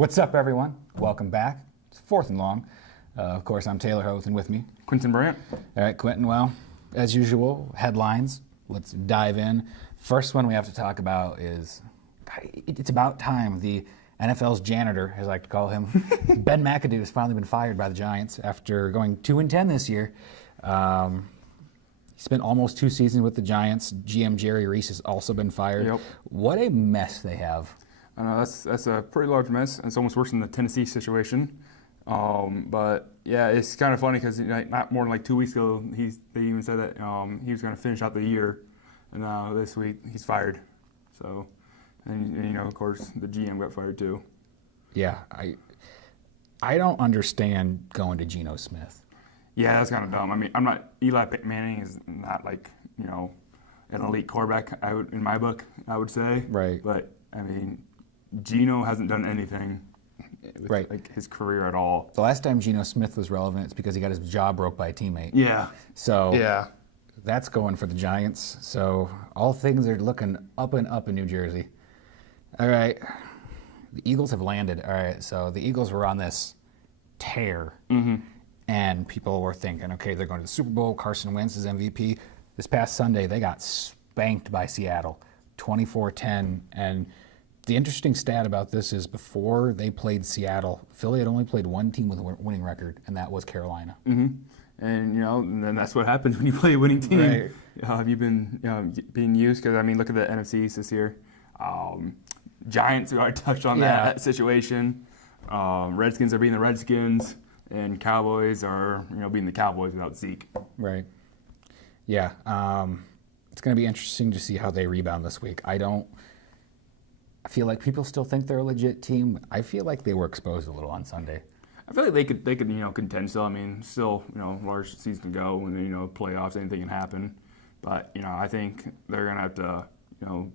What's up, everyone? Welcome back. It's fourth and long. Of course, I'm Taylor Hoth, and with me, Quentin Brandt. All right, Quentin. Well, as usual, headlines. Let's dive in. First one we have to talk about is, it's about time. The NFL's janitor, as I like to call him, Ben McAdoo, has finally been fired by the Giants after going 2-10 this year. He spent almost 2 seasons with the Giants. GM Jerry Reese has also been fired. Yep. What a mess they have. I know that's a pretty large mess. It's almost worse than the Tennessee situation. But yeah, it's kind of funny because not more than like 2 weeks ago, they even said that he was going to finish out the year, and now this week he's fired. So, and of course the GM got fired too. Yeah, I don't understand going to Geno Smith. Yeah, that's kind of dumb. I mean, Eli Manning is not like an elite quarterback. In my book, I would say. Right. But I mean, Geno hasn't done anything with like his career at all. The last time Geno Smith was relevant, it's because he got his jaw broke by a teammate. Yeah. So yeah, that's going for the Giants. So all things are looking up and up in New Jersey. All right. The Eagles have landed. All right. So the Eagles were on this tear. Mm-hmm. And people were thinking, okay, they're going to the Super Bowl. Carson Wentz is MVP. This past Sunday, they got spanked by Seattle, 24-10. And the interesting stat about this is before they played Seattle, Philly had only played one team with a winning record, and that was Carolina. Mm-hmm. And and then that's what happens when you play a winning team. Right. Have you been being used? Because I mean, look at the NFC East this year. Giants, we already touched on that situation. Redskins are beating the Redskins. And Cowboys are, being the Cowboys without Zeke. Right. Yeah. It's going to be interesting to see how they rebound this week. I feel like people still think they're a legit team. I feel like they were exposed a little on Sunday. I feel like they could contend still. I mean, still, large season to go, and playoffs, anything can happen. But I think they're gonna have to,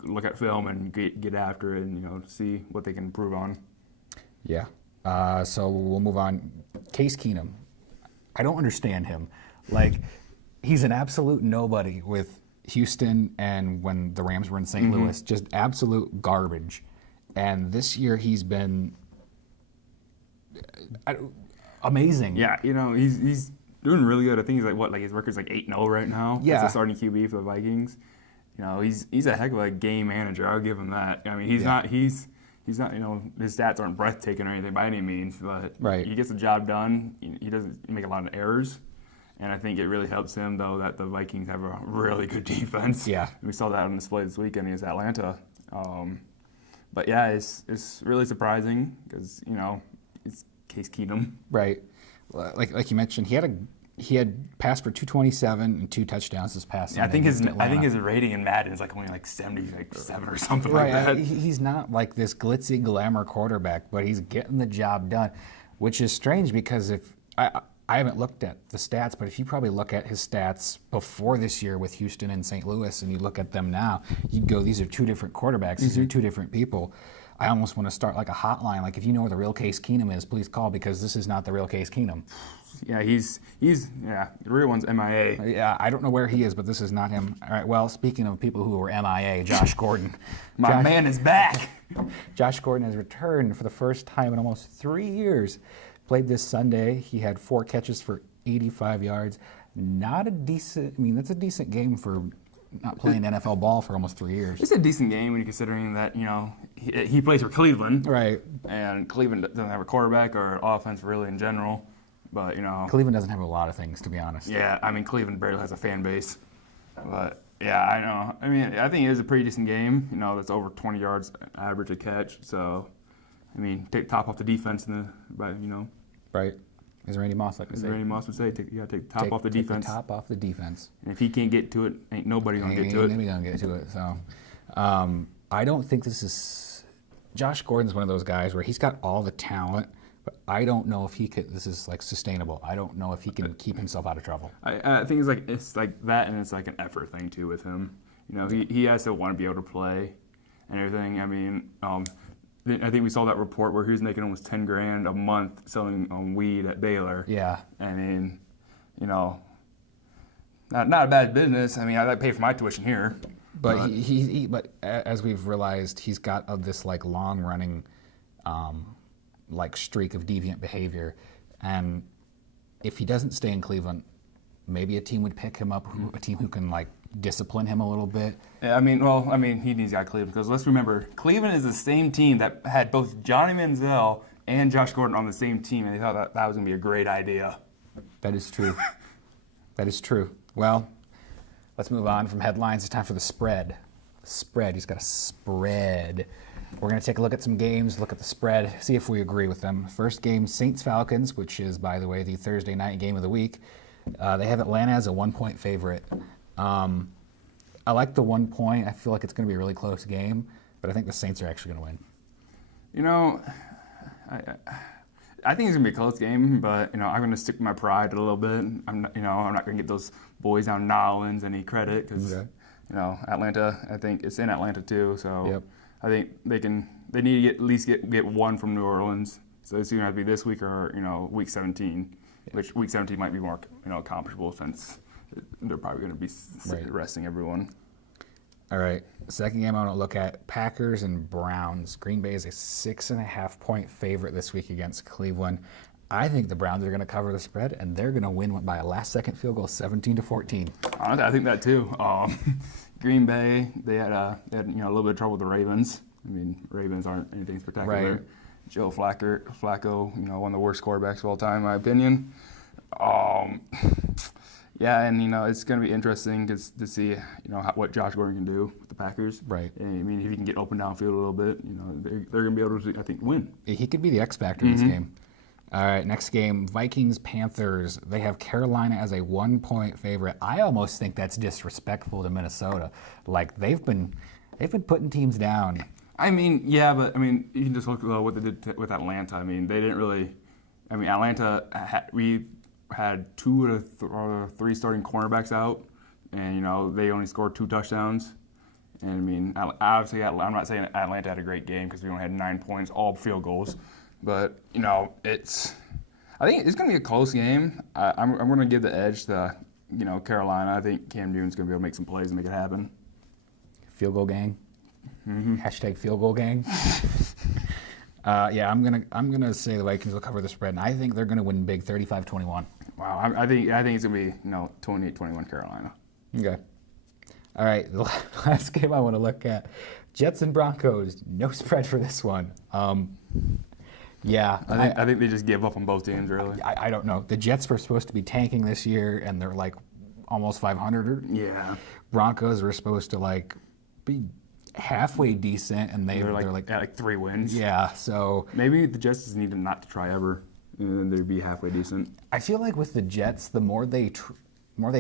look at film and get after it, and see what they can improve on. Yeah. So we'll move on. Case Keenum. I don't understand him. Like, he's an absolute nobody with Houston and when the Rams were in St. Mm-hmm. Louis. Just absolute garbage. And this year he's been amazing. Yeah, he's doing really good. I think he's his record's 8-0 right now. Yeah. As a starting QB for the Vikings. He's a heck of a game manager. I'll give him that. I mean, he's not, his stats aren't breathtaking or anything by any means, but he gets the job done. He doesn't make a lot of errors. And I think it really helps him, though, that the Vikings have a really good defense. Yeah. We saw that on display this weekend against Atlanta. But yeah, it's really surprising because, it's Case Keenum. Right. Like you mentioned, he had passed for 227 and 2 touchdowns this past Sunday. I think his rating in Madden is only 77 or something like that. He's not like this glitzy glamour quarterback, but he's getting the job done, which is strange because I haven't looked at the stats, but if you probably look at his stats before this year with Houston and St. Louis and you look at them now, you'd go, these are 2 different quarterbacks, these are 2 different people. I almost want to start like a hotline, like if you know where the real Case Keenum is, please call because this is not the real Case Keenum. Yeah, he's the real one's MIA. Yeah, I don't know where he is, but this is not him. All right, well, speaking of people who were MIA, Josh Gordon. My man is back. Josh Gordon has returned for the first time in almost 3 years. Played this Sunday. He had 4 catches for 85 yards. That's a decent game for not playing NFL ball for almost 3 years. It's a decent game when you're considering that, he plays for Cleveland. Right. And Cleveland doesn't have a quarterback or offense really in general. But, Cleveland doesn't have a lot of things, to be honest. Yeah, I mean, Cleveland barely has a fan base. But, yeah, I know. I mean, I think it is a pretty decent game. That's over 20 yards average a catch. So, I mean, take top off the defense, Right. As Randy Moss like to say. Randy Moss would say, take the top off the defense. Take the top off the defense. And if he can't get to it, ain't nobody going to get to it. Ain't nobody going to get to it. So, I don't think this is... Josh Gordon's one of those guys where he's got all the talent, but I don't know if he could. This is sustainable. I don't know if he can keep himself out of trouble. I think it's like that, and it's like an effort thing too with him. He has to want to be able to play and everything. I mean, I think we saw that report where he was making almost $10,000 a month selling weed at Baylor. Yeah. I mean, not a bad business. I mean, I pay for my tuition here. But he as we've realized, he's got this long running like streak of deviant behavior. And if he doesn't stay in Cleveland, maybe a team would pick him up, a team who can like discipline him a little bit. Yeah, he needs to go to Cleveland because let's remember, Cleveland is the same team that had both Johnny Manziel and Josh Gordon on the same team, and they thought that was going to be a great idea. That is true. That is true. Well, let's move on from headlines. It's time for the spread. Spread. He's got a spread. We're going to take a look at some games, look at the spread, see if we agree with them. First game, Saints-Falcons, which is, by the way, the Thursday night game of the week. They have Atlanta as a 1-point favorite. I like the 1 point. I feel like it's going to be a really close game, but I think the Saints are actually going to win. You know, I think it's going to be a close game, but, I'm going to stick with my pride a little bit. I'm not going to give those boys down in New Orleans any credit because, Atlanta, I think it's in Atlanta too, so yep. I think they need to at least get one from New Orleans. So it's going to have to be this week or, week 17, which week 17 might be more, accomplishable since they're probably going to be resting everyone. All right, second game I want to look at, Packers and Browns. Green Bay is a 6.5-point favorite this week against Cleveland. I think the Browns are going to cover the spread, and they're going to win by a last-second field goal, 17-14. I think that too. Green Bay, they had a little bit of trouble with the Ravens. Ravens aren't anything spectacular. Right. Joe Flacco, one of the worst quarterbacks of all time, in my opinion. Yeah, and it's going to be interesting to see what Josh Gordon can do with the Packers. Right. And, if he can get open downfield a little bit, they're going to be able to, I think, win. He could be the X factor in this game. All right, next game, Vikings-Panthers. They have Carolina as a 1-point favorite. I almost think that's disrespectful to Minnesota. Like they've been putting teams down. Yeah, but you can just look at what they did with Atlanta. They didn't really. Atlanta we had 2 of 3 starting cornerbacks out, and they only scored 2 touchdowns. And obviously, I'm not saying Atlanta had a great game because we only had 9 points, all field goals. But I think it's going to be a close game. I'm going to give the edge to Carolina. I think Cam Newton's going to be able to make some plays and make it happen. Field goal gang. Hashtag field goal gang. I'm gonna say the Vikings will cover the spread, and I think they're gonna win big, 35-21. Wow, I think it's gonna be 28-21 Carolina. Okay. All right, the last game I want to look at, Jets and Broncos. No spread for this one. I think they just give up on both teams, really. I don't know. The Jets were supposed to be tanking this year, and they're like almost 500. Yeah. Broncos were supposed to be halfway decent, and they're like at 3 wins. Yeah, so maybe the Jets just need them not to try ever, and they'd be halfway decent. I feel like with the Jets, the more they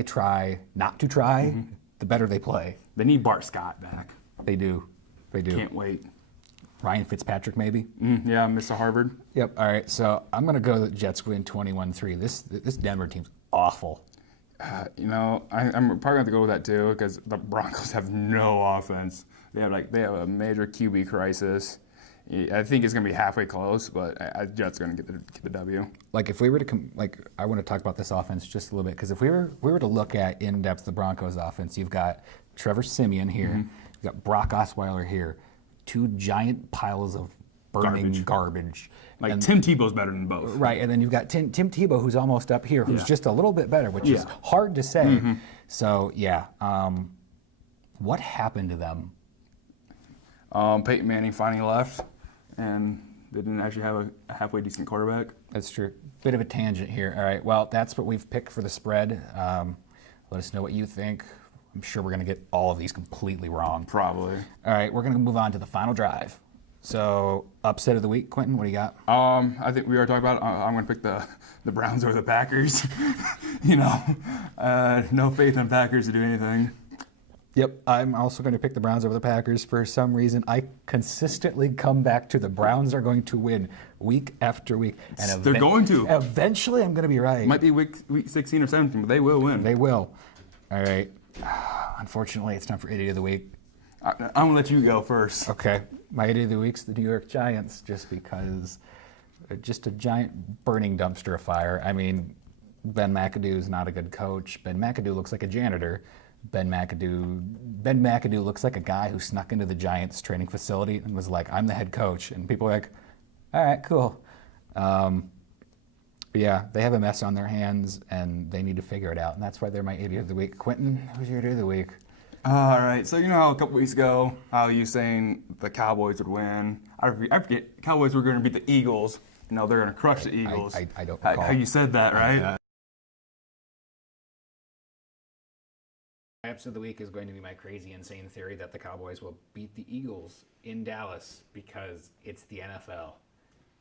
try not to try, the better they play. They need Bart Scott back. They do. Can't wait. Ryan Fitzpatrick, maybe? Yeah, Mr. Harvard. Yep. All right, so I'm going to go the Jets win 21-3. This Denver team's awful. I'm probably going to have to go with that too because the Broncos have no offense. They have a major QB crisis. I think it's going to be halfway close, but Jets are going to get the W. If we were to I want to talk about this offense just a little bit because if we were to look at in depth the Broncos offense, you've got Trevor Siemian here, you've got Brock Osweiler here, 2 giant piles of burning garbage. And Tim Tebow's better than both. Right, and then you've got Tim Tebow, who's almost up here, who's just a little bit better, which is hard to say. So, what happened to them? Peyton Manning finally left, and they didn't actually have a halfway decent quarterback. That's true. Bit of a tangent here. All right, well, that's what we've picked for the spread. Let us know what you think. I'm sure we're going to get all of these completely wrong. Probably. All right, we're going to move on to the final drive. So, upset of the week, Quentin, what do you got? I think we already talked about it. I'm going to pick the Browns over the Packers. No faith in Packers to do anything. Yep, I'm also going to pick the Browns over the Packers. For some reason, I consistently come back to the Browns are going to win week after week. And they're going to. Eventually, I'm going to be right. Might be week 16 or 17, but they will win. They will. All right. Unfortunately, it's time for Idiot of the Week. I'm going to let you go first. Okay. My Idiot of the Week's the New York Giants, just because just a giant burning dumpster of fire. Ben McAdoo is not a good coach. Ben McAdoo looks like a janitor. Ben McAdoo looks like a guy who snuck into the Giants training facility and was like, I'm the head coach. And people are like, all right, cool. But yeah, they have a mess on their hands, and they need to figure it out, and that's why they're my idiot of the week. Quentin, who's your idiot of the week? All right, so you know how a couple weeks ago, how you saying the Cowboys would win? I forget, Cowboys were going to beat the Eagles. You know, they're going to crush the Eagles. I don't recall. How you said that, right? My episode of the week is going to be my crazy, insane theory that the Cowboys will beat the Eagles in Dallas because it's the NFL.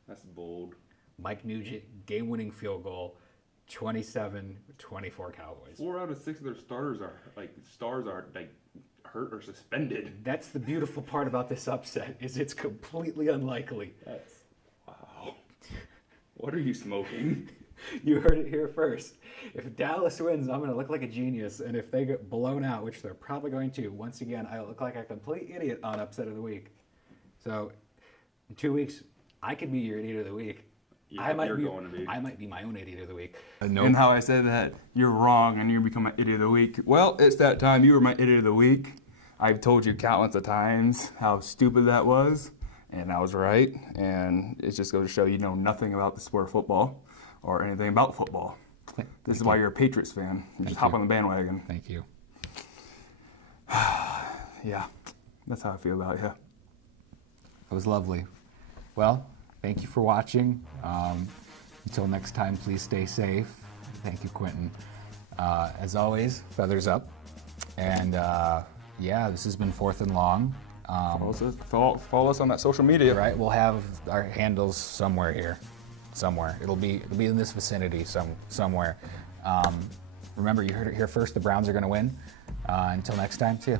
That's bold. Mike Nugent, game-winning field goal, 27-24 Cowboys. 4 out of 6 of their stars are hurt or suspended. That's the beautiful part about this upset, is it's completely unlikely. That's wow. What are you smoking? You heard it here first. If Dallas wins, I'm going to look like a genius, and if they get blown out, which they're probably going to, once again, I look like a complete idiot on upset of the week. So, in 2 weeks, I could be your idiot of the week. I might be my own idiot of the week. Nope. And how I said that you're wrong and you become my idiot of the week. Well, it's that time. You were my idiot of the week. I've told you countless of times how stupid that was, and I was right. And it just goes to show you know nothing about the sport of football or anything about football. This is why you're a Patriots fan. You just hop on the bandwagon. Thank you. Yeah, that's how I feel about you. It was lovely. Well, thank you for watching. Until next time, please stay safe. Thank you, Quentin. As always, feathers up. And yeah, this has been Fourth and Long. Follow us on that social media. Right, we'll have our handles somewhere here. Somewhere. It'll be in this vicinity somewhere. Remember, you heard it here first. The Browns are going to win. Until next time, see ya.